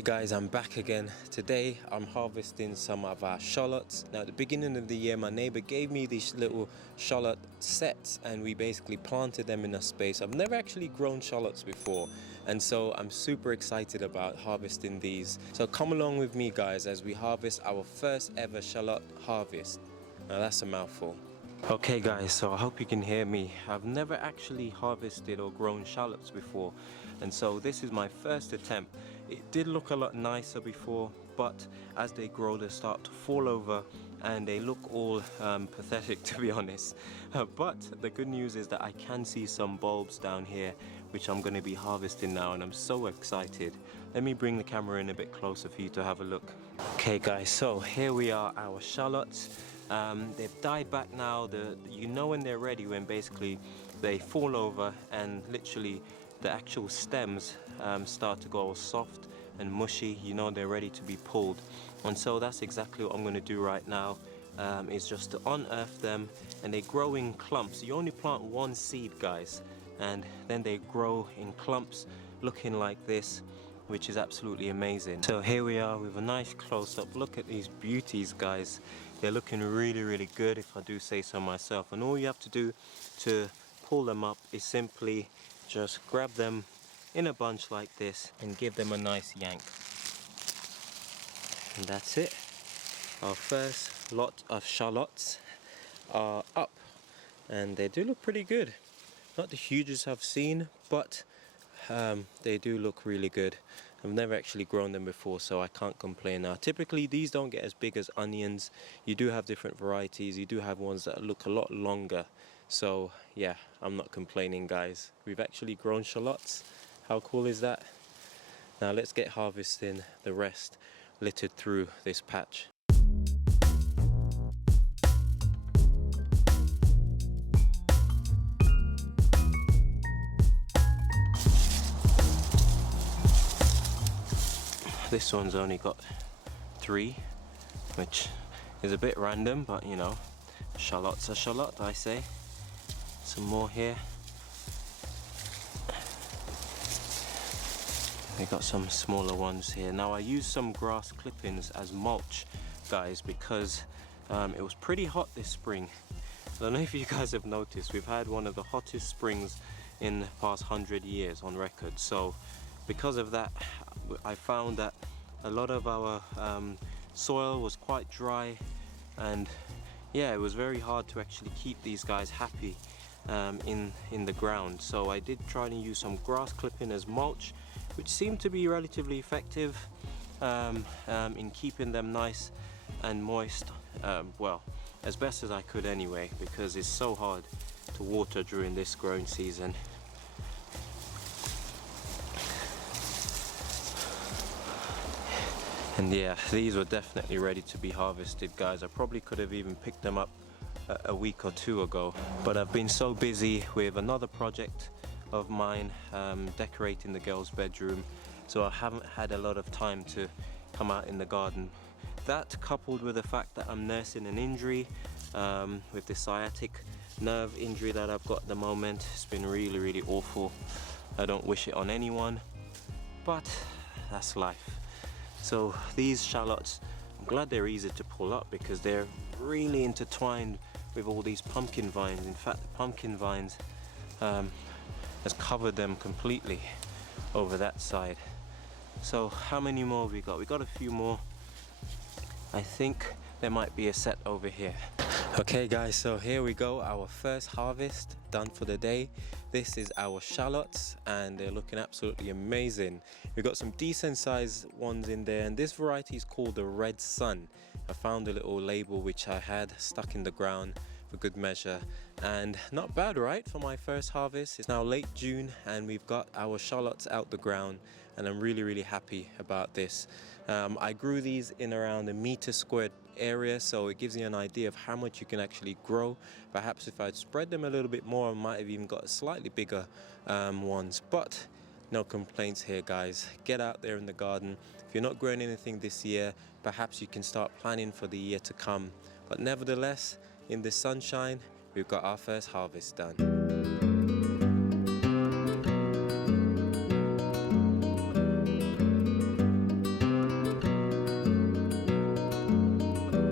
Hey guys, I'm back again. Today I'm harvesting some of our shallots. Now at the beginning of the year my neighbor gave me these little shallot sets and we basically planted them in a space. I've never actually grown shallots before, and so I'm super excited about harvesting these. So come along with me guys as we harvest our first ever shallot harvest. Now that's a mouthful. Okay guys, so I hope you can hear me. I've never actually harvested or grown shallots before, and so this is my first attempt. It did look a lot nicer before, but as they grow they start to fall over and they look all pathetic, to be honest. But the good news is that I can see some bulbs down here which I'm going to be harvesting now, and I'm so excited. Let me bring the camera in a bit closer for you to have a look. Okay guys, so here we are, our shallots. They've died back now. You know when they're ready, when basically they fall over and literally the actual stems start to go all soft and mushy. You know they're ready to be pulled, and so that's exactly what I'm going to do right now. Is just to unearth them, and they grow in clumps. You only plant one seed guys, and then they grow in clumps looking like this, which is absolutely amazing. So here we are with a nice close-up look at these beauties guys. They're looking really good, if I do say so myself, and all you have to do to pull them up is simply just grab them in a bunch like this and give them a nice yank, and that's it. Our first lot of shallots are up and they do look pretty good. Not the hugest I've seen, but they do look really good. I've never actually grown them before, so I can't complain. Now typically these don't get as big as onions. You do have different varieties. You do have ones that look a lot longer, so yeah, I'm not complaining guys. We've actually grown shallots. How cool is that? Now let's get harvesting the rest littered through this patch. This one's only got 3, which is a bit random, but you know, shallots are shallot, I say. Some more here. We got some smaller ones here. Now I used some grass clippings as mulch guys because it was pretty hot this spring. I don't know if you guys have noticed, we've had one of the hottest springs in the past 100 years on record. So because of that, I found that a lot of our soil was quite dry, and yeah, it was very hard to actually keep these guys happy in the ground. So I did try to use some grass clipping as mulch, which seemed to be relatively effective in keeping them nice and moist, well, as best as I could anyway, because it's so hard to water during this growing season. And yeah, these were definitely ready to be harvested guys. I probably could have even picked them up a week or 2 ago, but I've been so busy with another project of mine, decorating the girls' bedroom, so I haven't had a lot of time to come out in the garden. That, coupled with the fact that I'm nursing an injury with the sciatic nerve injury that I've got at the moment, it's been really awful. I don't wish it on anyone, but that's life. So these shallots, I'm glad they're easy to pull up because they're really intertwined with all these pumpkin vines. In fact, the pumpkin vines has covered them completely over that side. So how many more have we got? We got a few more. I think there might be a set over here. Okay guys, so here we go, our first harvest done for the day. This is our shallots and they're looking absolutely amazing. We've got some decent sized ones in there, and this variety is called the Red Sun. I found a little label which I had stuck in the ground for good measure, and not bad, right, for my first harvest. It's now late June and we've got our shallots out the ground, and I'm really happy about this. I grew these in around a meter squared area, so it gives you an idea of how much you can actually grow. Perhaps if I'd spread them a little bit more, I might have even got slightly bigger ones, but no complaints here guys. Get out there in the garden. If you're not growing anything this year, perhaps you can start planning for the year to come, but nevertheless, in the sunshine, we've got our first harvest done.